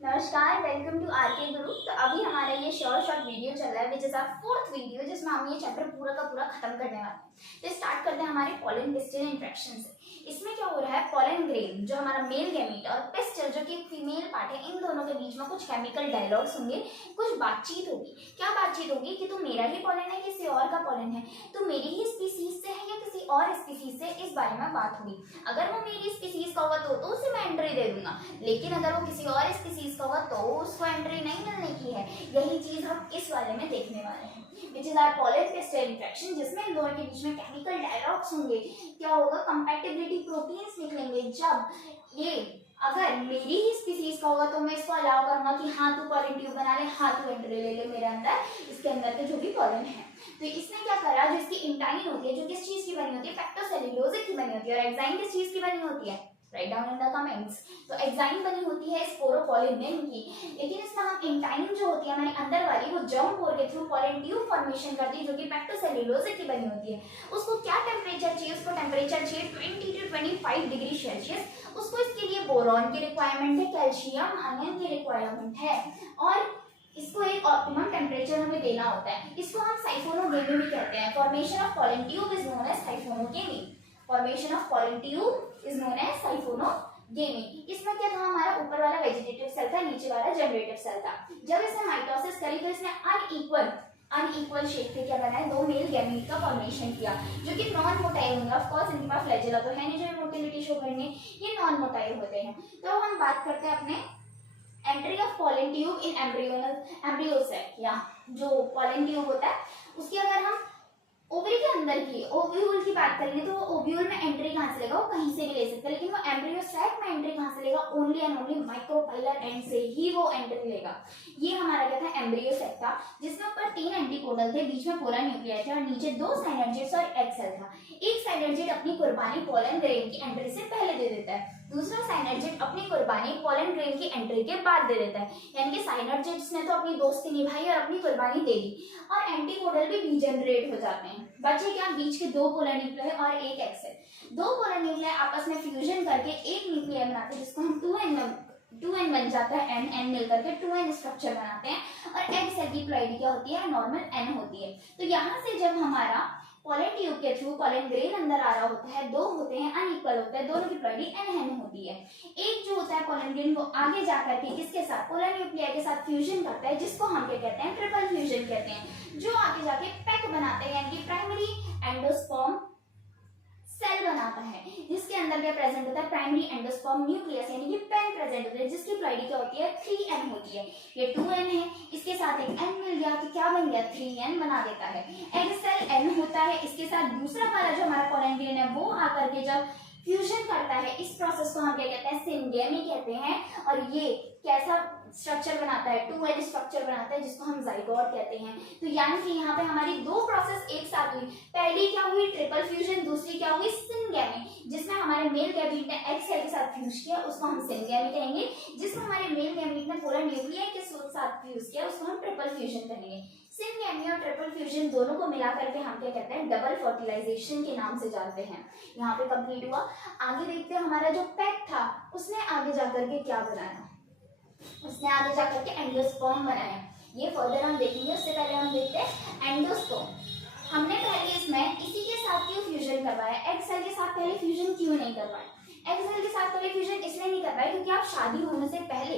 नमस्कार, welcome to R K गुरु। तो अभी हमारा ये शॉर्ट वीडियो चल रहा है which is our fourth video, जिसमें हम ये चैप्टर पूरा का पूरा खत्म करने वाले हैं। तो स्टार्ट करते हैं हमारे पॉलन पिस्टल इंटरेक्शन से। इसमें क्या हो रहा है, पॉलन ग्रेन जो हमारा मेल गैमीट और पिस्टल जो कि फीमेल पार्ट है, इन दोनों के बीच में कुछ केमिकल डायलॉग्स होंगे, कुछ बातचीत होगी। क्या बातचीत होगी कि तू मेरा ही पॉलन है, किसी और का पॉलन है, तू मेरी ही स्पीसीज से है या किसी और स्पीसीज से, इस बारे में बात होगी। अगर वो मेरी स्पीसीज का होगा तो उसे मैं एंट्री दे दूंगा, लेकिन अगर वो किसी और स्पीसीज का होगा तो उसको एंट्री नहीं मिलने की है। यही चीज हम इस वाले में देखने वाले हैं, which is our pollen pistil interaction, जिसमें इन दोनों के बीच में केमिकल डायलॉग्स होंगे। क्या होगा, कंपैटिबिलिटी प्रोटीन्स निकलेंगे। जब ये अगर मेरी ही स्पीसीज का होगा तो मैं इसको अलाउ करूंगा कि हाँ तू पॉलन ट्यूब बना ले, हाँ तू एंट्री ले ले मेरे अंदर, इसके अंदर के जो भी पॉलन है। तो इसने क्या करा, जो इसकी इंटाइन होती है, जो किस चीज की बनी होती है, फैक्टोसेल्यूलोजिक की बनी होती है, और एंजाइम किस चीज की बनी होती है, write down in the comments. तो एंजाइम बनी होती है स्पोरोपोलिनेन की, लेकिन इसमें हम इंटाइन जो होती है हमारी अंदर वाली, वो जर्म पोर के थ्रू पॉलन ट्यूब फॉर्मेशन करती है, जो कि फैक्टोसेल्यूलोजिक की बनी होती है। उसको क्या टेम्परेचर चाहिए, उसको टेम्परेचर चाहिए 20 to 25 डिग्री सेल्सियस। उसको इसके लिए बोरॉन की रिक्वायरमेंट है, कैल्शियम आयन की रिक्वायरमेंट है, और इसको एक ऑप्टिमम टेम्परेचर हमें देना होता है। इसको हम साइफोनोगेमी भी कहते हैं। Formation of pollen tube is known as siphonogamy. Formation of pollen tube is known as siphonogamy. इसमें क्या था, हमारा ऊपर वाला वेजिटेटिव सेल था, नीचे वाला जनरेटिव सेल था। जब इसने माइटोसिस करी तो इसने अनइक्वल शेप के क्या बनाए, दो मेल गैमीट का फॉर्मेशन किया, जो कि नॉन मोटाइल होंगे। ऑफ कोर्स इनके पास फ्लैजेला तो है नहीं जो मोटिलिटी शो करेंगे, ये नॉन मोटाइल होते हैं। तो हम बात करते हैं अपने entry of pollen tube in embryo sac, या जो पॉलन ट्यूब होता है उसकी अगर हम ओवरी के अंदर की ओव्यूल की बात करेंगे तो वो ओव्यूल में एंट्री कहाँ से लेगा, वो कहीं से भी ले सकता है, लेकिन वो एम्ब्रियो सैक में एंट्री कहाँ से लेगा, only and only micropylar and से ही वो एंट्री लेगा। ये हमारा क्या था, एम्ब्रियो सैक था, जिसमें ऊपर 3 एंटीकोडल थे, बीच में पोलर न्यूक्लियाई थे, और नीचे 2 साइनर्जिड्स और एग सेल था। एक साइनर्जिड अपनी कुर्बानी पॉलन ग्रेन की एंट्री से पहले दे देता है, दूसरा साइनर्जिड अपनी कुर्बानी पॉलन ग्रेन की एंट्री के बाद दे देता है। यानी कि साइनर्जिड्स ने तो अपनी दोस्ती निभाई और अपनी कुर्बानी दे दी, और एंटीकोडल भी डीजनरेट हो जाते हैं। बचे क्या, बीच के 2 पोलर न्यूक्लियाई और एक एग सेल। 2 पोलर न्यूक्लियाई आपस में फ्यूजन करके एक न्यूक्लियाई बनाते हैं, जिसको हम 2n बन जाता है, n मिलकर के 2n स्ट्रक्चर बनाते हैं, और एग सेल की प्लॉइडी क्या होती है, नॉर्मल n होती है। तो यहाँ से जब हमारा पॉलन ट्यूब के थ्रू पॉलन ग्रेन अंदर आ रहा होता है, 2 होते हैं अनइक्वल होता है, दोनों की प्लॉइडी n होती है। एक जो होता है पॉलन ग्रेन, वो आगे जाकर के किसके साथ, पोलर न्यूक्लियाई के साथ फ्यूजन करता है, जिसको हम क्या कहते हैं, ट्रिपल फ्यूजन कहते हैं, जो आगे जाके पैक बनाते हैं, यानी कि प्राइमरी एंडोस्पर्म सेल बनाता है, जिसके अंदर क्या प्रेजेंट होता है, प्राइमरी एंडोस्पर्म न्यूक्लियस, यानी कि पेन प्रेजेंट होता है, जिसकी प्लॉइडी क्या होती है, 3n होती है। ये 2n है, इसके साथ एक n मिल गया तो क्या बन गया, 3n बना देता है। एग सेल n होता है, इसके साथ दूसरा वाला जो हमारा पॉलन ग्रेन है वो आकर के जब फ्यूजन करता है, इस प्रोसेस को हम क्या कहते हैं, सिंगेमी कहते हैं। और ये कैसा स्ट्रक्चर बनाता है, 2n स्ट्रक्चर बनाता है, जिसको हम जाइगोट कहते हैं। तो यानी कि यहाँ पे हमारी 2 प्रोसेस एक साथ हुई। पहली क्या हुई, ट्रिपल फ्यूजन, दूसरी क्या हुई, सिंगेमी, जिसमें हमारे मेल गैमीट ने एग सेल के साथ फ्यूज किया, उसको हम सिंगेमी कहेंगे। जिसमें हमारे मेल गैमीट ने पोलर न्यूक्लियाई के साथ फ्यूज किया, उसको हम ट्रिपल फ्यूजन कहेंगे। सिंगेमी और ट्रिपल फ्यूजन दोनों को मिला करके हम क्या कहते हैं, डबल फर्टिलाइजेशन के नाम से जानते हैं। यहाँ पे कंप्लीट हुआ। आगे देखते हैं, हमारा जो पेट था उसने आगे जाकर के क्या बनाया, उसने आगे जाकर के एंडोस्पर्म बनाया। ये फर्दर हम देखेंगे, उससे पहले हम देखते हैं एंडोस्पर्म। हमने पहले इसमें इसी के साथ क्यों फ्यूजन करवाया, एग सेल के साथ पहले फ्यूजन क्यों नहीं करवाया। एग सेल के साथ पहले फ्यूजन इसलिए नहीं करवाया क्योंकि आप शादी होने से पहले,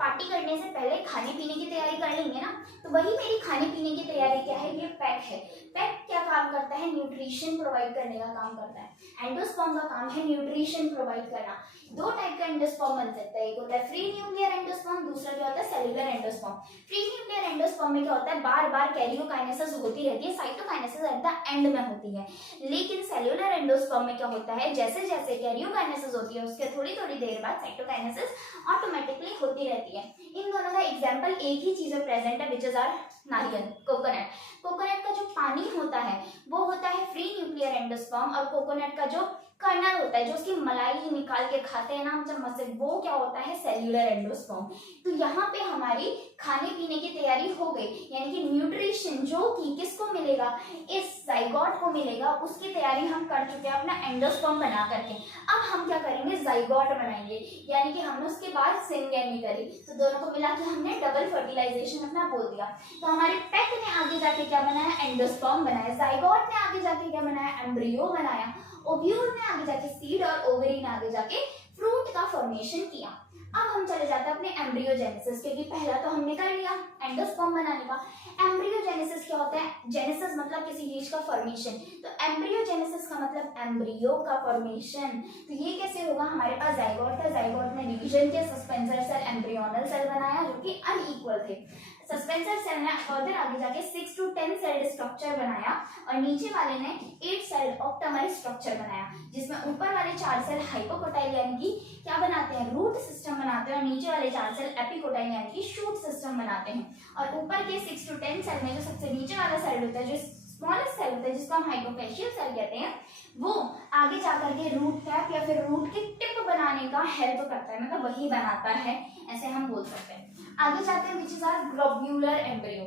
पार्टी करने से पहले खाने पीने की तैयारी कर लेंगे ना, तो वही मेरी खाने पीने की तैयारी क्या है, ये पैक है। पैक क्या काम करता है, न्यूट्रिशन प्रोवाइड करने का काम करता है। एंडोस्पर्म का काम है न्यूट्रिशन प्रोवाइड करना। 2 टाइप का एंडोस्पर्म बन सकता है, एक होता है फ्री न्यूक्लियर एंडोस्पर्म, दूसरा क्या होता है, cellular endosperm. Free nuclear endosperm में क्या होता है, बार बार कैरियोकाइनेसिस होती रहती है, साइटोकाइनेसिस एट द एंड में होती है। लेकिन सेलुलर एंडोस्पर्म में क्या होता है, जैसे जैसे कैरियोकाइनेसिस होती है उसके थोड़ी थोड़ी देर बाद साइटोकाइनेसिस ऑटोमेटिकली होती रहती है। इन दोनों का एग्जाम्पल एक ही चीज में प्रेजेंट है, विच इज आवर नारियल, कोकोनट। कोकोनट का जो पानी होता है वो होता है फ्री न्यूक्लियर एंडोस्पर्म, और कोकोनट का जो कर्नल होता है जो उसकी मलाई निकाल के खाते हैं ना हम जब मसल, वो क्या होता है सेल्यूलर एंडोस्पर्म। तो यहाँ पे हमारी खाने पीने की तैयारी हो गई, यानी कि न्यूट्रिशन जो कि किसको मिलेगा, इस जाइगोट को मिलेगा, उसकी तैयारी हम कर चुके हैं अपना एंडोस्पर्म बना करके। अब हम क्या करेंगे, जाइगोट बनाएंगे, यानी कि हमने उसके बाद सिंगेमी करी, तो दोनों को मिला के हमने डबल फर्टिलाइजेशन अपना बोल दिया। तो हमारे पेट ने आगे जाके क्या बनाया, एंडोस्पर्म बनाया, जाइगोट ने आगे जाके क्या बनाया, एम्ब्रियो बनाया, ओव्यूल ने आगे जाके सीड और ओवरी ने आगे जाके फ्रूट का फॉर्मेशन किया। अब हम चले जाते हैं अपने एम्ब्रियोजेनेसिस, क्योंकि पहला तो हमने कर लिया एंडोस्पर्म बनाने का। एम्ब्रियोजेनेसिस क्या होता है, जेनेसिस मतलब किसी चीज का फॉर्मेशन, तो एम्ब्रियोजेनेसिस का मतलब एम्ब्रियो का फॉर्मेशन। तो ये कैसे होगा, हमारे पास जाइगोट था, जाइगोट ने डिवीजन के सस्पेंसर सेल, एम्ब्रियोनल सेल बनाया जो कि अनइक्वल थे। सस्पेंसर सेल ने फर्दर आगे जाके 6 to 10 सेल्ड स्ट्रक्चर बनाया और नीचे वाले ने 8 सेल्ड ऑक्टामर स्ट्रक्चर बनाया, जिसमें ऊपर वाले 4 सेल हाइपोकोटाइल यानी कि क्या बनाते हैं, रूट सिस्टम बनाते हैं, और नीचे वाले 4 सेल एपिकोटाइल यानी कि शूट सिस्टम बनाते हैं। और ऊपर के 6 to 10 सेल में जो सबसे नीचे वाला सेल होता है, जो स्मॉलेस्ट सेल होता है जिसको हम हाइपोफेशियल सेल कहते हैं, वो आगे जाकर के रूट कैप या फिर रूट की टिप बनाने का हेल्प करता है, मतलब वही बनाता है, ऐसे हम बोल सकते हैं। आगे जाते हैं which is our globular embryo.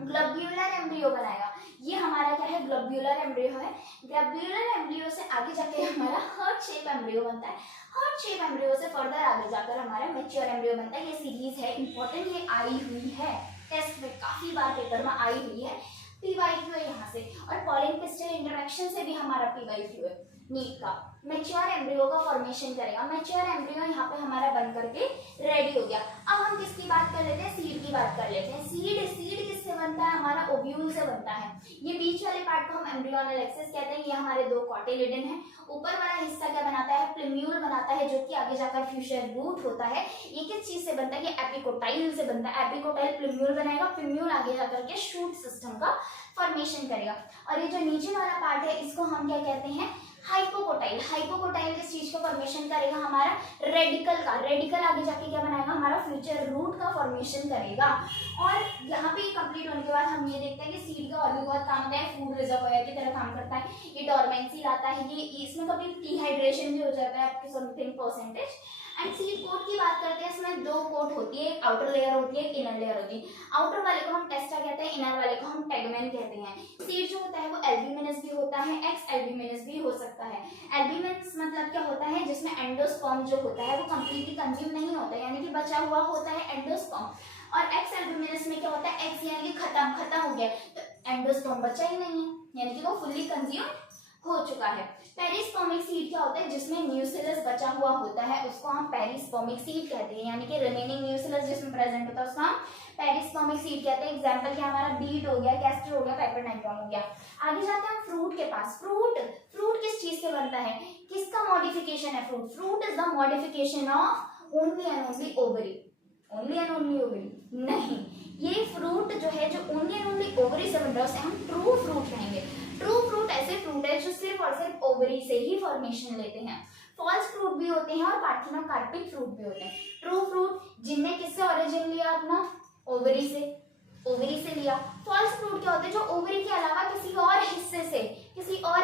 Globular embryo बनाएगा, ये हमारा क्या है, ग्लोब्यूलर एम्ब्रियो है। ग्लोब्यूलर एम्ब्रियो से आगे जाके हमारा हार्ट शेप एम्ब्रियो बनता है। हार्ट शेप एम्ब्रियो से फर्दर आगे जाकर हमारा मैच्योर एम्ब्रियो बनता है। ये सीरीज है इंपॉर्टेंट, ये आई हुई है टेस्ट में, काफी बार पेपर में आई हुई है, पीवाईक्यू है यहाँ से, और पॉलिन पिस्टल इंटरेक्शन से भी हमारा पीवाईक्यू है नीट का। मैच्योर एम्ब्रियो का फॉर्मेशन करेगा, मैच्योर एम्ब्रियो यहाँ पे हमारा बन करके रेडी हो गया। अब हम किसकी बात कर लेते हैं, सीड की बात कर लेते हैं। सीड किससे बनता है, हमारा ओव्यूल से बनता है। ये बीच वाले पार्ट को हम एम्ब्रियोनल एक्सिस कहते हैं, ये हमारे 2 कॉटिलिडन है। ऊपर वाला हिस्सा क्या बनाता है, प्लूम्यूल बनाता है, जो कि आगे जाकर फ्यूचर रूट होता है। ये किस चीज से बनता है, ये एपिकोटाइल से बनता है। एपिकोटाइल प्लूम्यूल बनाएगा, प्लूम्यूल आगे जाकर के शूट सिस्टम का फॉर्मेशन करेगा। और ये जो नीचे वाला पार्ट है इसको हम क्या कहते हैं, हाइपोकोटाइल। हाइपोकोटाइल किस चीज का फॉर्मेशन करेगा, हमारा रेडिकल का। रेडिकल आगे जाके क्या बनाएगा, हमारा फ्यूचर रूट का फॉर्मेशन करेगा। और यहाँ पे कंप्लीट होने के बाद हम ये देखते हैं कि सीड का और भी बहुत काम होता है, फूड रिजर्वायर की तरह काम करता है। ये डोरमेंसी लाता है, ये इसमें कभी डिहाइड्रेशन भी हो जाता है आपके something percentage. And seed coat की बात करते हैं, इसमें 2 कोट होती है, एक आउटर लेयर होती है, एक इनर लेयर होती है। आउटर वाले को हम टेस्टा कहते हैं, इनर वाले को हम टेगमेन कहते हैं। सीड जो होता है वो एल्ब्यूमिनस भी होता है, एक्स एल्ब्यूमिनस भी हो सकता है। एल्ब्यूमिनस मतलब क्या होता है, जिसमें एंडोस्पर्म जो होता है वो कंप्लीटली कंज्यूम नहीं होता है, यानी कि बचा हुआ होता है एंडोस्पर्म। और एक्स एल्ब्यूमिनस में क्या होता है, एक्स यानी कि खत्म हो गया, तो एंडोस्पर्म बचा ही नहीं है, यानी कि वो फुल्ली कंज्यूम हो चुका है। पेरिस्पर्मिक सीड क्या होता है, जिसमें न्यूसिलस बचा हुआ होता है, उसको हम पेरिस्पर्मिक सीड कहते हैं, यानी कि रिमेनिंग न्यूसिलस जिसमें प्रेजेंट होता है उसको हम पेरिस्पर्मिक सीड कहते हैं। एग्जांपल क्या, हमारा बीट हो गया, कैस्टर हो गया, पेपरनाइकॉन हो गया। आगे जाते हैं हम फ्रूट के पास। फ्रूट किस चीज से बनता है, किसका मॉडिफिकेशन है fruit is the modification of only and only ovary. Only and only ovary नहीं, ये फ्रूट जो है जो ओनली एंड ओनली ओवरी से बन रहा है उसे हम ट्रू फ्रूट कहेंगे। ट्रू फ्रूट ऐसे फ्रूट है जो सिर्फ और सिर्फ ओवरी से ही फॉर्मेशन लेते हैं। फॉल्स फ्रूट भी होते हैं और पार्थिनोकार्पिक फ्रूट भी होते हैं। ट्रू फ्रूट जिनने किससे ओरिजिन लिया अपना, ओवरी से लिया। फॉल्स फ्रूट क्या होते हैं, जो ओवरी के अलावा किसी और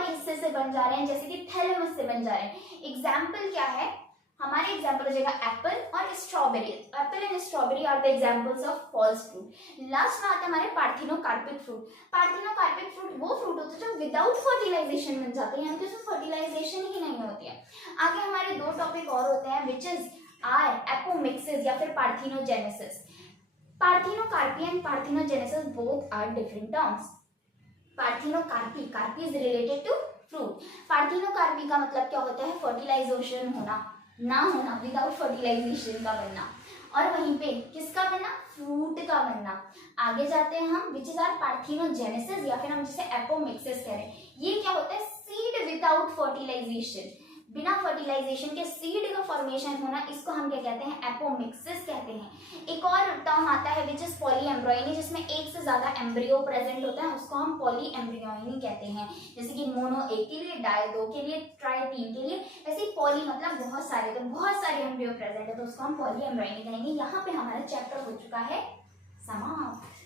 हिस्से से बन जा रहे हैं, जैसे कि थैलेमस से बन जा रहे हैं। एग्जाम्पल क्या है, हमारे एग्जाम्पल हो जाएगा एप्पल और strawberry. Apple and strawberry are the examples of false fruit. Last में आते हैं हमारे पार्थिनोकार्पिक फ्रूट। पार्थिनोकार्पिक फ्रूट वो फ्रूट होते हैं जो विदाउट फर्टिलाइजेशन बन जाते हैं, यानी कि उसमें फर्टिलाइजेशन ही नहीं होती है। आगे हमारे 2 टॉपिक और होते हैं, विच इज आर एपोमिक्सिस या फिर parthenogenesis. Parthenocarpy and parthenogenesis both are different terms. Carpy is related to fruit. Parthenocarpy का मतलब क्या होता है, फर्टिलाइजेशन ना होना, विदाउट फर्टिलाइजेशन का बनना। और वहीं पे किसका बनना, फ्रूट का बनना। आगे जाते हैं हम, विच इज आर पार्थिनोजेनेसिस या फिर हम जिसे एपोमिक्सिस कह रहे हैं। ये क्या होता है, सीड विदाउट फर्टिलाइजेशन, बिना फर्टिलाइजेशन के सीड का फॉर्मेशन होना, इसको हम क्या कहते हैं, एपोमिक्सिस कहते हैं। एक और टर्म आता है विच इज पॉलीएम्ब्रॉयनी, जिसमें एक से ज्यादा एम्ब्रियो प्रेजेंट होता है, उसको हम पॉलीएम्ब्रियोनी कहते हैं। जैसे कि मोनो 1 के लिए, डाई 2 के लिए, ट्राई 3 के लिए, ऐसे पॉली मतलब बहुत सारे एम्ब्रियो प्रेजेंट है, तो उसको हम पॉलीएम्ब्रॉयनी कहेंगे। यहाँ पे हमारा चैप्टर हो चुका है समाप्त।